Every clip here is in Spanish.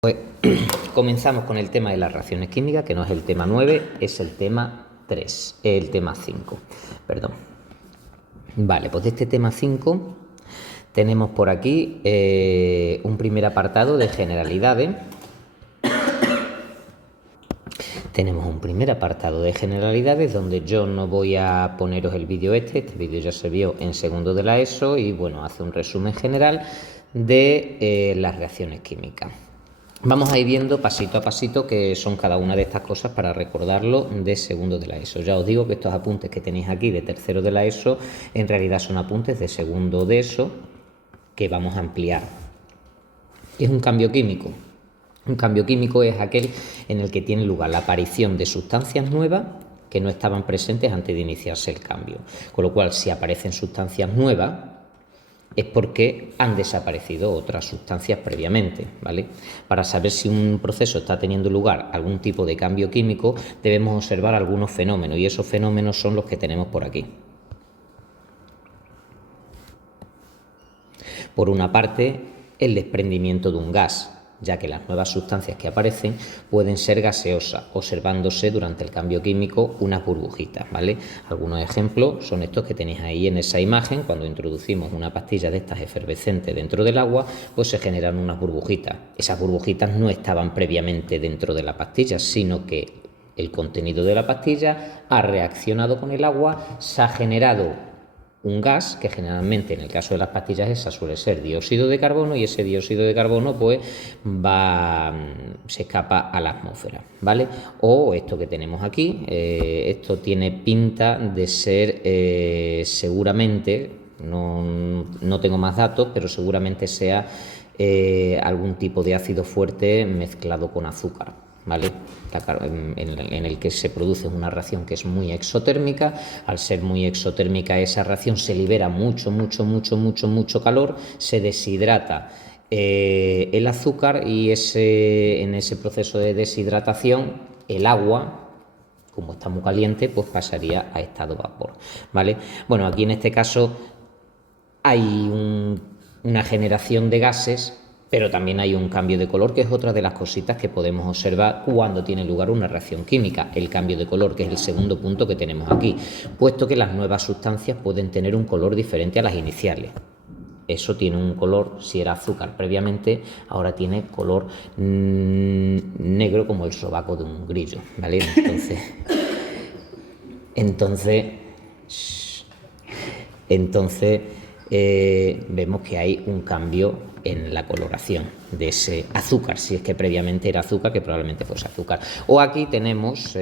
Pues comenzamos con el tema de las reacciones químicas, que no es el tema 9, es el tema 3, el tema 5, perdón. Vale, pues de este tema 5 tenemos por aquí un primer apartado de generalidades. Tenemos un primer apartado de generalidades donde yo no voy a poneros el vídeo este vídeo ya se vio en segundo de la ESO y bueno, hace un resumen general de las reacciones químicas. Vamos a ir viendo pasito a pasito qué son cada una de estas cosas para recordarlo de segundo de la ESO. Ya os digo que estos apuntes que tenéis aquí de tercero de la ESO en realidad son apuntes de segundo de ESO que vamos a ampliar. ¿Qué es un cambio químico? Un cambio químico es aquel en el que tiene lugar la aparición de sustancias nuevas que no estaban presentes antes de iniciarse el cambio. Con lo cual, si aparecen sustancias nuevas, es porque han desaparecido otras sustancias previamente, ¿vale? Para saber si un proceso está teniendo lugar algún tipo de cambio químico, debemos observar algunos fenómenos, y esos fenómenos son los que tenemos por aquí. Por una parte, el desprendimiento de un gas, ya que las nuevas sustancias que aparecen pueden ser gaseosas, observándose durante el cambio químico unas burbujitas, ¿vale? Algunos ejemplos son estos que tenéis ahí en esa imagen. Cuando introducimos una pastilla de estas efervescentes dentro del agua, pues se generan unas burbujitas. Esas burbujitas no estaban previamente dentro de la pastilla, sino que el contenido de la pastilla ha reaccionado con el agua, se ha generado un gas que generalmente en el caso de las pastillas esas suele ser dióxido de carbono, y ese dióxido de carbono pues se escapa a la atmósfera, ¿vale? O esto que tenemos aquí, esto tiene pinta de ser seguramente, no tengo más datos, pero seguramente sea algún tipo de ácido fuerte mezclado con azúcar, ¿vale? En el que se produce una reacción que es muy exotérmica. Al ser muy exotérmica esa reacción se libera mucho calor, se deshidrata el azúcar, y en ese proceso de deshidratación el agua, como está muy caliente, pues pasaría a estado vapor, ¿vale? Bueno, aquí en este caso hay una generación de gases, pero también hay un cambio de color, que es otra de las cositas que podemos observar cuando tiene lugar una reacción química. El cambio de color, que es el segundo punto que tenemos aquí, puesto que las nuevas sustancias pueden tener un color diferente a las iniciales. Eso tiene un color, si era azúcar previamente, ahora tiene color negro como el sobaco de un grillo, ¿vale? Entonces vemos que hay un cambio en la coloración de ese azúcar, si es que previamente era azúcar, que probablemente fuese azúcar. O aquí tenemos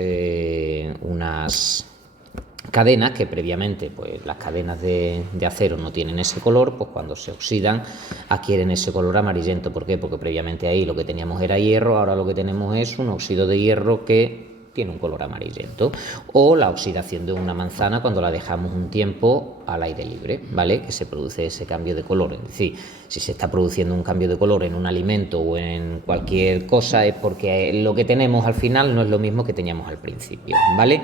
unas cadenas que previamente, pues las cadenas de acero no tienen ese color, pues cuando se oxidan adquieren ese color amarillento. ¿Por qué? Porque previamente ahí lo que teníamos era hierro, ahora lo que tenemos es un óxido de hierro que tiene un color amarillento. O la oxidación de una manzana cuando la dejamos un tiempo al aire libre, ¿vale? Que se produce ese cambio de color. Es decir, si se está produciendo un cambio de color en un alimento o en cualquier cosa, es porque lo que tenemos al final no es lo mismo que teníamos al principio, ¿vale?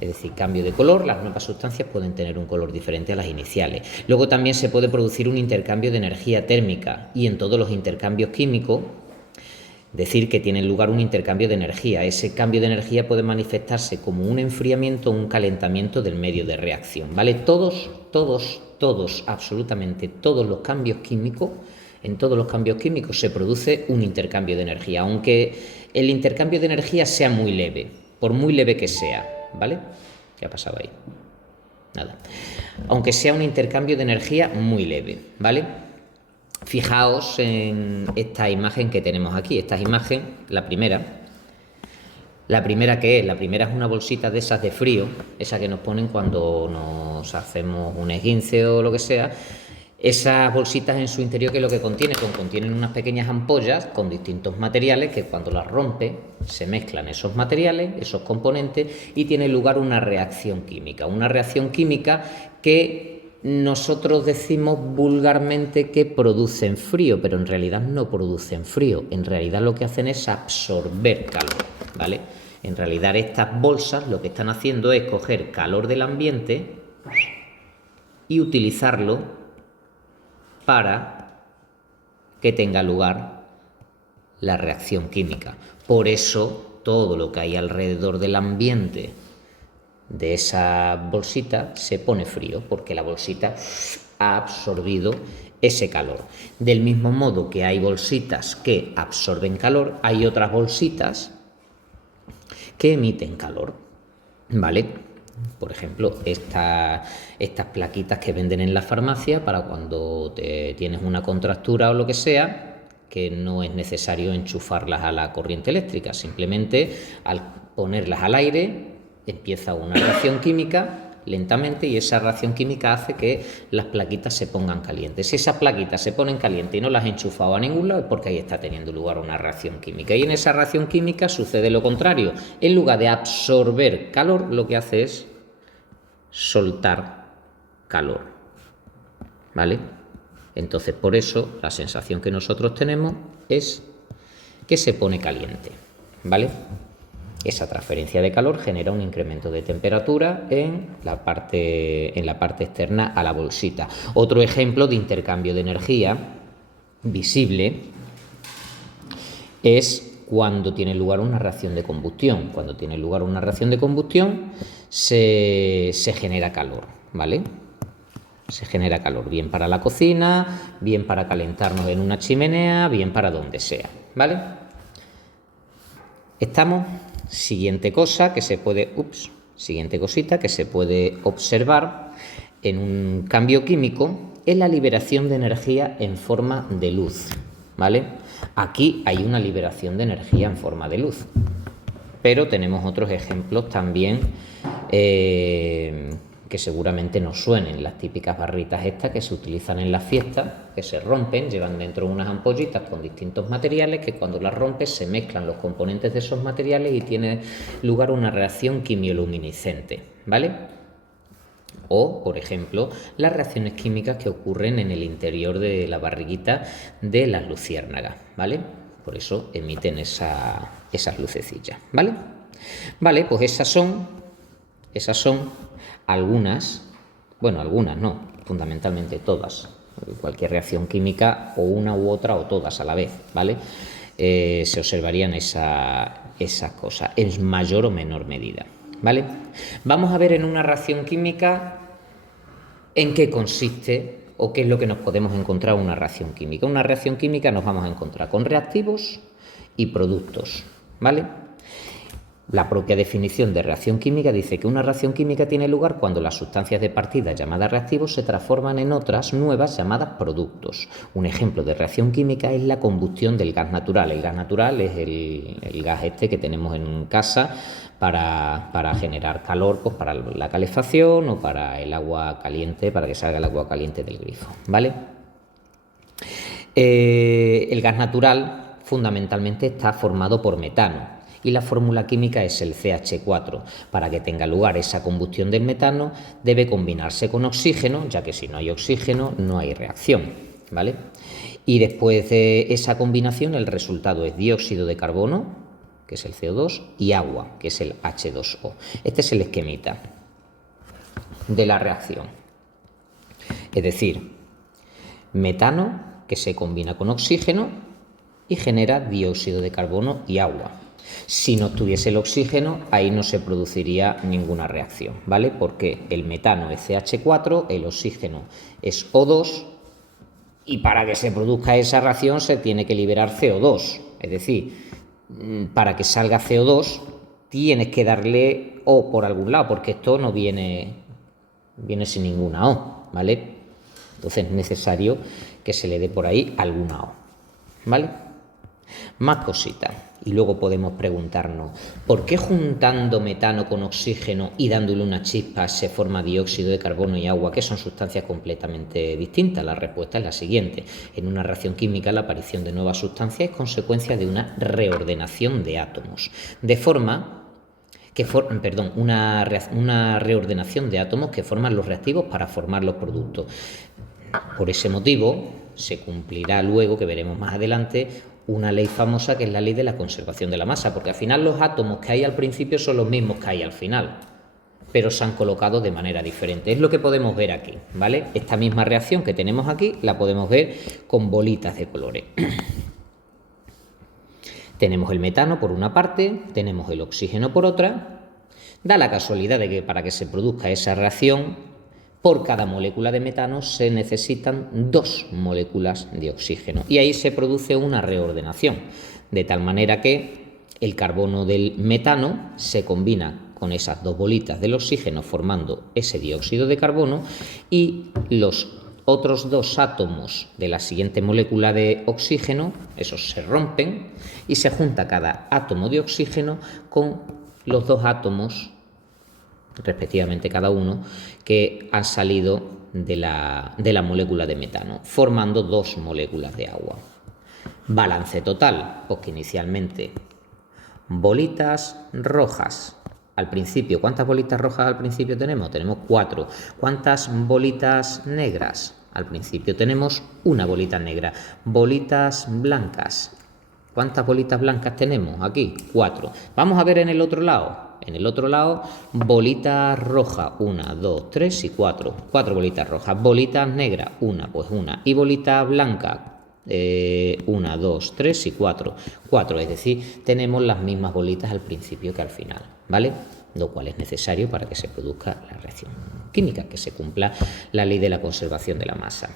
Es decir, cambio de color, las nuevas sustancias pueden tener un color diferente a las iniciales. Luego también se puede producir un intercambio de energía térmica, y en todos los intercambios químicos decir que tiene lugar un intercambio de energía. Ese cambio de energía puede manifestarse como un enfriamiento o un calentamiento del medio de reacción, ¿vale? Todos, absolutamente todos los cambios químicos, en todos los cambios químicos se produce un intercambio de energía, aunque el intercambio de energía sea muy leve, por muy leve que sea, ¿vale? ¿Qué ha pasado ahí? Nada. Aunque sea un intercambio de energía muy leve, ¿vale? Fijaos en esta imagen que tenemos aquí. Esta imagen, la primera, ¿qué es? La primera es una bolsita de esas de frío, esa que nos ponen cuando nos hacemos un esguince o lo que sea. Esas bolsitas en su interior, ¿qué es lo que contienen? Pues contienen unas pequeñas ampollas con distintos materiales que cuando las rompe se mezclan esos materiales, esos componentes, y tiene lugar una reacción química. Una reacción química que nosotros decimos vulgarmente que producen frío, pero en realidad no producen frío. En realidad lo que hacen es absorber calor, ¿vale? En realidad estas bolsas lo que están haciendo es coger calor del ambiente y utilizarlo para que tenga lugar la reacción química. Por eso todo lo que hay alrededor del ambiente de esa bolsita se pone frío, porque la bolsita ha absorbido ese calor. Del mismo modo que hay bolsitas que absorben calor, hay otras bolsitas que emiten calor, ¿vale? Por ejemplo, estas plaquitas que venden en la farmacia para cuando tienes una contractura o lo que sea, que no es necesario enchufarlas a la corriente eléctrica, simplemente al ponerlas al aire empieza una reacción química lentamente y esa reacción química hace que las plaquitas se pongan calientes. Si esas plaquitas se ponen calientes y no las has enchufado a ningún lado es porque ahí está teniendo lugar una reacción química. Y en esa reacción química sucede lo contrario. En lugar de absorber calor, lo que hace es soltar calor. ¿Vale? Entonces, por eso, la sensación que nosotros tenemos es que se pone caliente. ¿Vale? Esa transferencia de calor genera un incremento de temperatura en la parte externa a la bolsita. Otro ejemplo de intercambio de energía visible es cuando tiene lugar una reacción de combustión. Cuando tiene lugar una reacción de combustión se genera calor, ¿vale? Se genera calor, bien para la cocina, bien para calentarnos en una chimenea, bien para donde sea, ¿vale? ¿Estamos? Siguiente cosita que se puede observar en un cambio químico es la liberación de energía en forma de luz, ¿vale? Aquí hay una liberación de energía en forma de luz, pero tenemos otros ejemplos también que seguramente nos suenen, las típicas barritas estas que se utilizan en las fiestas, que se rompen, llevan dentro unas ampollitas con distintos materiales que cuando las rompes se mezclan los componentes de esos materiales y tiene lugar una reacción quimioluminiscente, ¿vale? O, por ejemplo, las reacciones químicas que ocurren en el interior de la barriguita de las luciérnagas, ¿vale? Por eso emiten esas lucecillas, ¿vale? Vale, pues esas son algunas no, fundamentalmente todas, cualquier reacción química o una u otra o todas a la vez, ¿vale? Se observarían esas cosas en mayor o menor medida, ¿vale? Vamos a ver en una reacción química en qué consiste o qué es lo que nos podemos encontrar en una reacción química. Una reacción química nos vamos a encontrar con reactivos y productos, ¿vale? La propia definición de reacción química dice que una reacción química tiene lugar cuando las sustancias de partida llamadas reactivos se transforman en otras nuevas llamadas productos. Un ejemplo de reacción química es la combustión del gas natural. El gas natural es el gas que tenemos en casa para generar calor, pues para la calefacción o para el agua caliente, para que salga el agua caliente del grifo, ¿vale? El gas natural fundamentalmente está formado por metano. Y la fórmula química es el CH4. Para que tenga lugar esa combustión del metano debe combinarse con oxígeno, ya que si no hay oxígeno no hay reacción, ¿vale? Y después de esa combinación el resultado es dióxido de carbono, que es el CO2, y agua, que es el H2O. Este es el esquemita de la reacción. Es decir, metano que se combina con oxígeno y genera dióxido de carbono y agua. Si no estuviese el oxígeno, ahí no se produciría ninguna reacción, ¿vale? Porque el metano es CH4, el oxígeno es O2 y para que se produzca esa reacción se tiene que liberar CO2. Es decir, para que salga CO2 tienes que darle O por algún lado, porque esto no viene sin ninguna O, ¿vale? Entonces es necesario que se le dé por ahí alguna O, ¿vale? Más cositas. Y luego podemos preguntarnos, ¿por qué juntando metano con oxígeno y dándole una chispa se forma dióxido de carbono y agua, que son sustancias completamente distintas? La respuesta es la siguiente. En una reacción química la aparición de nuevas sustancias es consecuencia de una reordenación de átomos. De forma que una reordenación de átomos que forman los reactivos para formar los productos. Por ese motivo se cumplirá luego, que veremos más adelante, una ley famosa que es la ley de la conservación de la masa, porque al final los átomos que hay al principio son los mismos que hay al final, pero se han colocado de manera diferente. Es lo que podemos ver aquí, ¿vale? Esta misma reacción que tenemos aquí la podemos ver con bolitas de colores. Tenemos el metano por una parte, tenemos el oxígeno por otra. Da la casualidad de que para que se produzca esa reacción, por cada molécula de metano se necesitan 2 moléculas de oxígeno. Y ahí se produce una reordenación, de tal manera que el carbono del metano se combina con esas 2 bolitas del oxígeno formando ese dióxido de carbono, y los otros 2 átomos de la siguiente molécula de oxígeno, esos se rompen y se junta cada átomo de oxígeno con los 2 átomos, respectivamente cada uno, que han salido de la molécula de metano, formando 2 moléculas de agua. Balance total, pues que inicialmente bolitas rojas. Al principio, ¿cuántas bolitas rojas al principio tenemos? Tenemos 4. ¿Cuántas bolitas negras? Al principio tenemos 1 bolita negra. Bolitas blancas. ¿Cuántas bolitas blancas tenemos aquí? 4. Vamos a ver en el otro lado. En el otro lado, bolitas rojas, 1, 2, 3 y 4. 4 bolitas rojas. Bolitas negras, 1, pues 1. Y bolitas blancas, 1, 2, 3 y 4. 4, es decir, tenemos las mismas bolitas al principio que al final, ¿vale? Lo cual es necesario para que se produzca la reacción química, que se cumpla la ley de la conservación de la masa,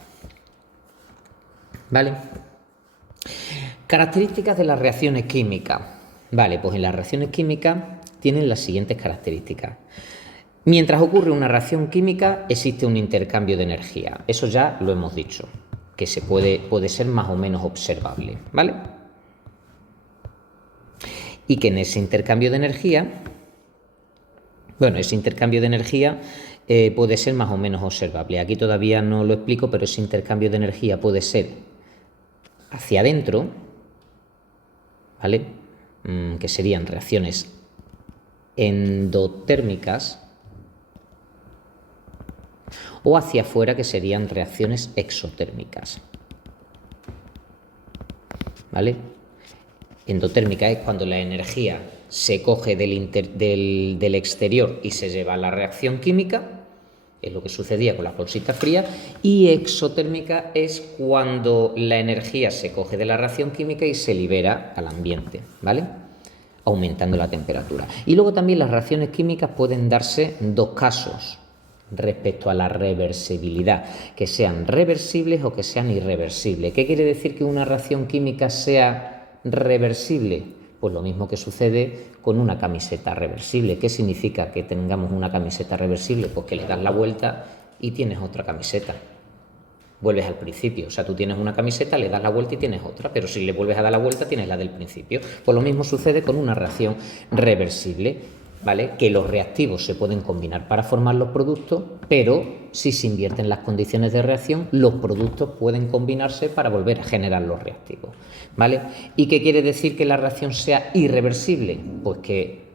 ¿vale? Características de las reacciones químicas. Vale, pues en las reacciones químicas tienen las siguientes características. Mientras ocurre una reacción química, existe un intercambio de energía. Eso ya lo hemos dicho, que se puede ser más o menos observable, ¿vale? Y que en ese intercambio de energía, puede ser más o menos observable. Aquí todavía no lo explico, pero ese intercambio de energía puede ser hacia adentro, ¿vale? Que serían reacciones endotérmicas, o hacia afuera, que serían reacciones exotérmicas, ¿vale? Endotérmica es cuando la energía se coge del exterior y se lleva a la reacción química, es lo que sucedía con las bolsitas frías, y exotérmica es cuando la energía se coge de la reacción química y se libera al ambiente, ¿vale? Aumentando la temperatura. Y luego también las reacciones químicas pueden darse 2 casos respecto a la reversibilidad, que sean reversibles o que sean irreversibles. ¿Qué quiere decir que una reacción química sea reversible? Pues lo mismo que sucede con una camiseta reversible. ¿Qué significa que tengamos una camiseta reversible? Pues que le das la vuelta y tienes otra camiseta. Vuelves al principio, o sea, tú tienes una camiseta, le das la vuelta y tienes otra, pero si le vuelves a dar la vuelta tienes la del principio. Pues lo mismo sucede con una reacción reversible, ¿vale? Que los reactivos se pueden combinar para formar los productos, pero si se invierten las condiciones de reacción, los productos pueden combinarse para volver a generar los reactivos, ¿vale? ¿Y qué quiere decir que la reacción sea irreversible? Pues que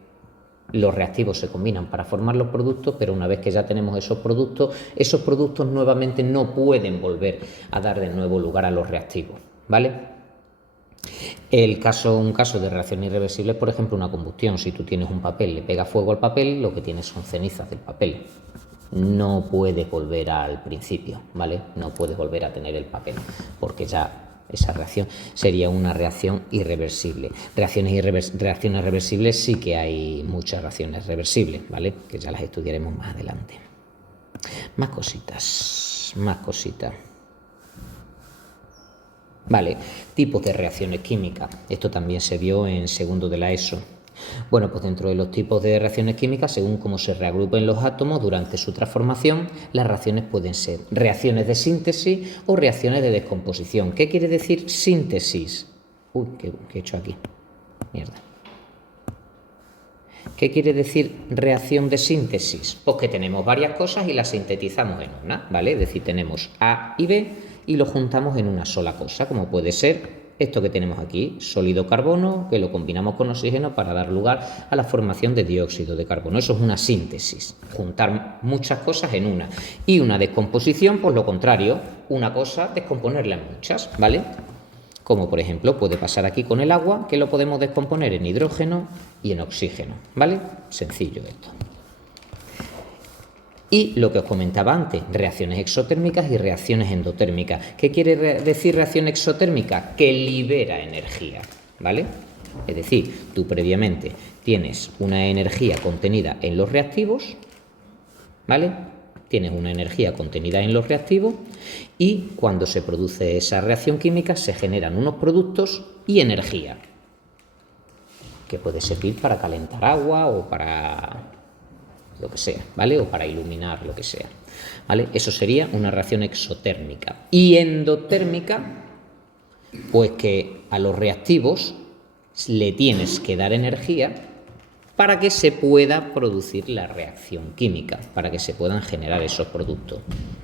los reactivos se combinan para formar los productos, pero una vez que ya tenemos esos productos nuevamente no pueden volver a dar de nuevo lugar a los reactivos, ¿vale? Un caso de reacción irreversible es, por ejemplo, una combustión. Si tú tienes un papel, le pegas fuego al papel, lo que tienes son cenizas del papel. No puede volver al principio, ¿vale? No puede volver a tener el papel, porque ya esa reacción sería una reacción irreversible. Reacciones reversibles sí que hay muchas reacciones reversibles, ¿vale? Que ya las estudiaremos más adelante. Más cositas. Vale, tipos de reacciones químicas. Esto también se vio en segundo de la ESO. Bueno, pues dentro de los tipos de reacciones químicas, según cómo se reagrupen los átomos durante su transformación, las reacciones pueden ser reacciones de síntesis o reacciones de descomposición. ¿Qué quiere decir síntesis? Uy, ¿qué he hecho aquí? Mierda. ¿Qué quiere decir reacción de síntesis? Pues que tenemos varias cosas y las sintetizamos en una, ¿vale? Es decir, tenemos A y B y lo juntamos en una sola cosa, como puede ser esto que tenemos aquí, sólido carbono, que lo combinamos con oxígeno para dar lugar a la formación de dióxido de carbono. Eso es una síntesis, juntar muchas cosas en una. Y una descomposición, pues lo contrario, una cosa, descomponerla en muchas, ¿vale? Como por ejemplo puede pasar aquí con el agua, que lo podemos descomponer en hidrógeno y en oxígeno, ¿vale? Sencillo esto. Y lo que os comentaba antes, reacciones exotérmicas y reacciones endotérmicas. ¿Qué quiere decir reacción exotérmica? Que libera energía, ¿vale? Es decir, tú previamente tienes una energía contenida en los reactivos, ¿vale? Tienes una energía contenida en los reactivos y cuando se produce esa reacción química se generan unos productos y energía, que puede servir para calentar agua o para lo que sea, ¿vale? O para iluminar, lo que sea, ¿vale? Eso sería una reacción exotérmica. Y endotérmica, pues que a los reactivos le tienes que dar energía para que se pueda producir la reacción química, para que se puedan generar esos productos,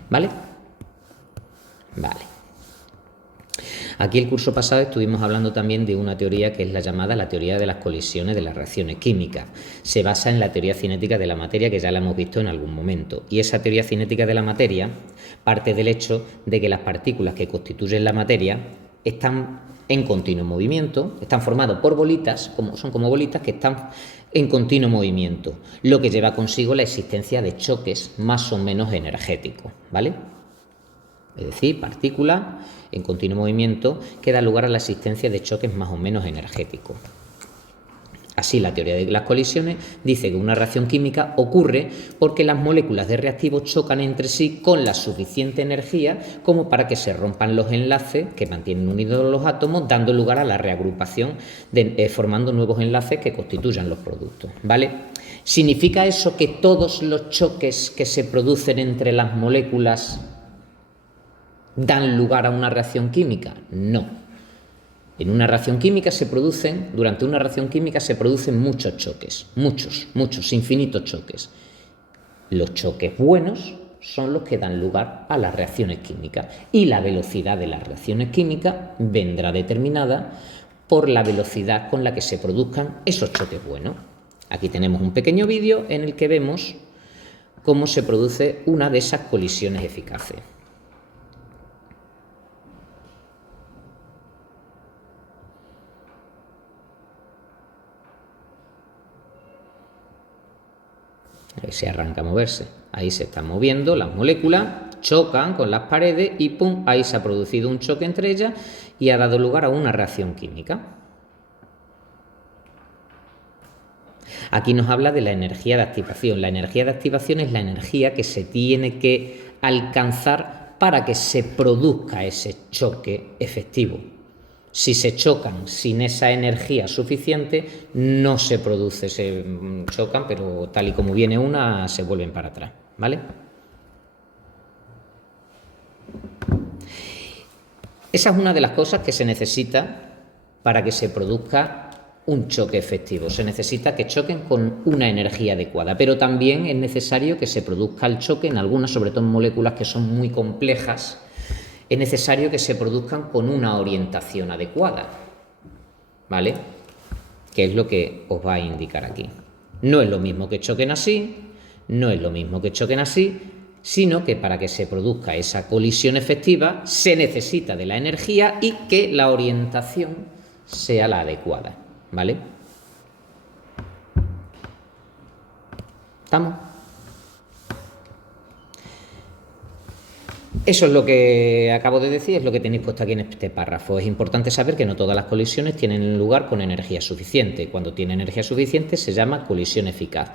¿vale? Vale. Aquí el curso pasado estuvimos hablando también de una teoría que es la llamada la teoría de las colisiones de las reacciones químicas. Se basa en la teoría cinética de la materia, que ya la hemos visto en algún momento. Y esa teoría cinética de la materia parte del hecho de que las partículas que constituyen la materia están en continuo movimiento, están formadas por bolitas, son como bolitas que están en continuo movimiento, lo que lleva consigo la existencia de choques más o menos energéticos, ¿vale? Es decir, partículas en continuo movimiento que da lugar a la existencia de choques más o menos energéticos. Así, la teoría de las colisiones dice que una reacción química ocurre porque las moléculas de reactivos chocan entre sí con la suficiente energía como para que se rompan los enlaces que mantienen unidos los átomos, dando lugar a la reagrupación, formando nuevos enlaces que constituyan los productos, ¿vale? ¿Significa eso que todos los choques que se producen entre las moléculas dan lugar a una reacción química? No. Durante una reacción química se producen muchos choques, muchos, infinitos choques. Los choques buenos son los que dan lugar a las reacciones químicas y la velocidad de las reacciones químicas vendrá determinada por la velocidad con la que se produzcan esos choques buenos. Aquí tenemos un pequeño vídeo en el que vemos cómo se produce una de esas colisiones eficaces. Ahí se arranca a moverse, ahí se están moviendo las moléculas, chocan con las paredes y ¡pum! Ahí se ha producido un choque entre ellas y ha dado lugar a una reacción química. Aquí nos habla de la energía de activación. La energía de activación es la energía que se tiene que alcanzar para que se produzca ese choque efectivo. Si se chocan sin esa energía suficiente, no se produce, se chocan, pero tal y como viene una, se vuelven para atrás, ¿vale? Esa es una de las cosas que se necesita para que se produzca un choque efectivo. Se necesita que choquen con una energía adecuada, pero también es necesario que se produzca el choque en algunas, sobre todo en moléculas que son muy complejas. Es necesario que se produzcan con una orientación adecuada, ¿vale? Que es lo que os va a indicar aquí. No es lo mismo que choquen así, no es lo mismo que choquen así, sino que para que se produzca esa colisión efectiva se necesita de la energía y que la orientación sea la adecuada, ¿vale? ¿Estamos? Eso es lo que acabo de decir, es lo que tenéis puesto aquí en este párrafo. Es importante saber que no todas las colisiones tienen lugar con energía suficiente. Cuando tiene energía suficiente se llama colisión eficaz,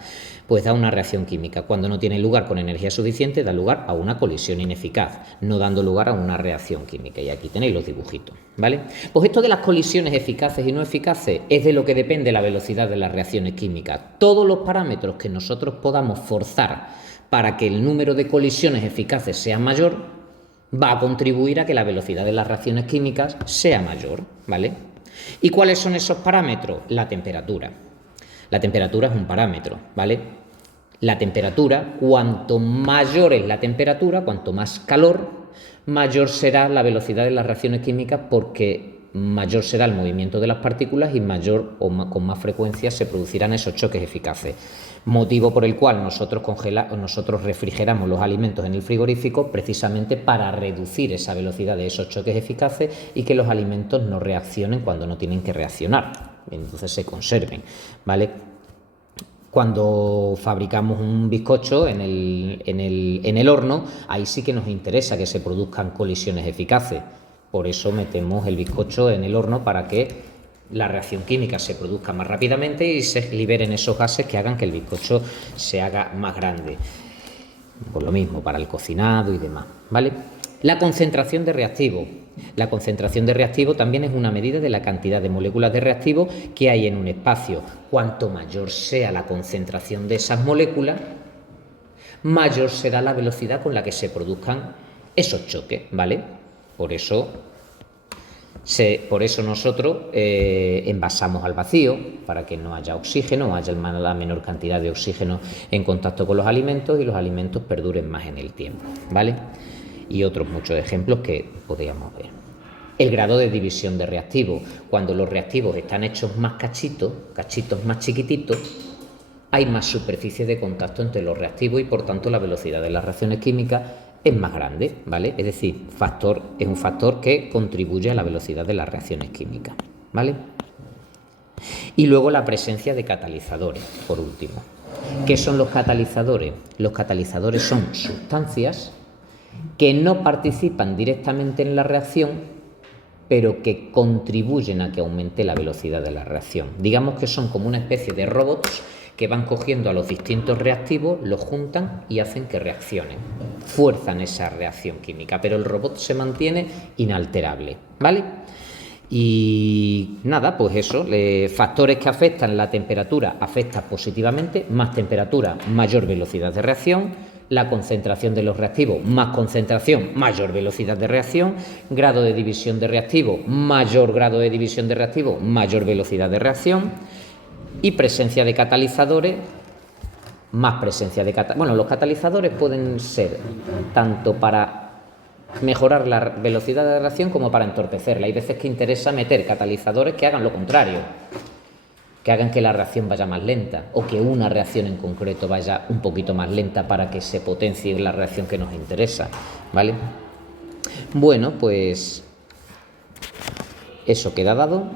pues da una reacción química. Cuando no tiene lugar con energía suficiente da lugar a una colisión ineficaz, no dando lugar a una reacción química. Y aquí tenéis los dibujitos, ¿vale? Pues esto de las colisiones eficaces y no eficaces es de lo que depende la velocidad de las reacciones químicas. Todos los parámetros que nosotros podamos forzar para que el número de colisiones eficaces sea mayor, va a contribuir a que la velocidad de las reacciones químicas sea mayor, ¿vale? ¿Y cuáles son esos parámetros? La temperatura. La temperatura es un parámetro, ¿vale? La temperatura, cuanto mayor es la temperatura, cuanto más calor, mayor será la velocidad de las reacciones químicas porque mayor será el movimiento de las partículas y mayor o con más frecuencia se producirán esos choques eficaces. Motivo por el cual nosotros refrigeramos los alimentos en el frigorífico precisamente para reducir esa velocidad de esos choques eficaces y que los alimentos no reaccionen cuando no tienen que reaccionar, entonces se conserven, ¿vale? Cuando fabricamos un bizcocho en el horno, ahí sí que nos interesa que se produzcan colisiones eficaces. Por eso metemos el bizcocho en el horno para que la reacción química se produzca más rápidamente y se liberen esos gases que hagan que el bizcocho se haga más grande. Pues lo mismo para el cocinado y demás, ¿vale? La concentración de reactivo. La concentración de reactivo también es una medida de la cantidad de moléculas de reactivo que hay en un espacio. Cuanto mayor sea la concentración de esas moléculas, mayor será la velocidad con la que se produzcan esos choques, ¿vale? Por eso nosotros envasamos al vacío para que no haya oxígeno, haya la menor cantidad de oxígeno en contacto con los alimentos y los alimentos perduren más en el tiempo, ¿vale? Y otros muchos ejemplos que podríamos ver. El grado de división de reactivos. Cuando los reactivos están hechos más cachitos más chiquititos, hay más superficie de contacto entre los reactivos y por tanto la velocidad de las reacciones químicas es más grande, ¿vale? Es decir, es un factor que contribuye a la velocidad de las reacciones químicas, ¿vale? Y luego la presencia de catalizadores, por último. ¿Qué son los catalizadores? Los catalizadores son sustancias que no participan directamente en la reacción, pero que contribuyen a que aumente la velocidad de la reacción. Digamos que son como una especie de robots que van cogiendo a los distintos reactivos, los juntan y hacen que reaccionen, fuerzan esa reacción química, pero el robot se mantiene inalterable, ¿vale? Y nada, pues eso, factores que afectan la temperatura afectan positivamente, más temperatura, mayor velocidad de reacción, la concentración de los reactivos, más concentración, mayor velocidad de reacción, grado de división de reactivos, mayor grado de división de reactivos, mayor velocidad de reacción, y presencia de catalizadores, más presencia de catalizadores. Bueno, los catalizadores pueden ser tanto para mejorar la velocidad de la reacción como para entorpecerla. Hay veces que interesa meter catalizadores que hagan lo contrario, que hagan que la reacción vaya más lenta o que una reacción en concreto vaya un poquito más lenta para que se potencie la reacción que nos interesa, ¿vale? Bueno, pues eso queda dado.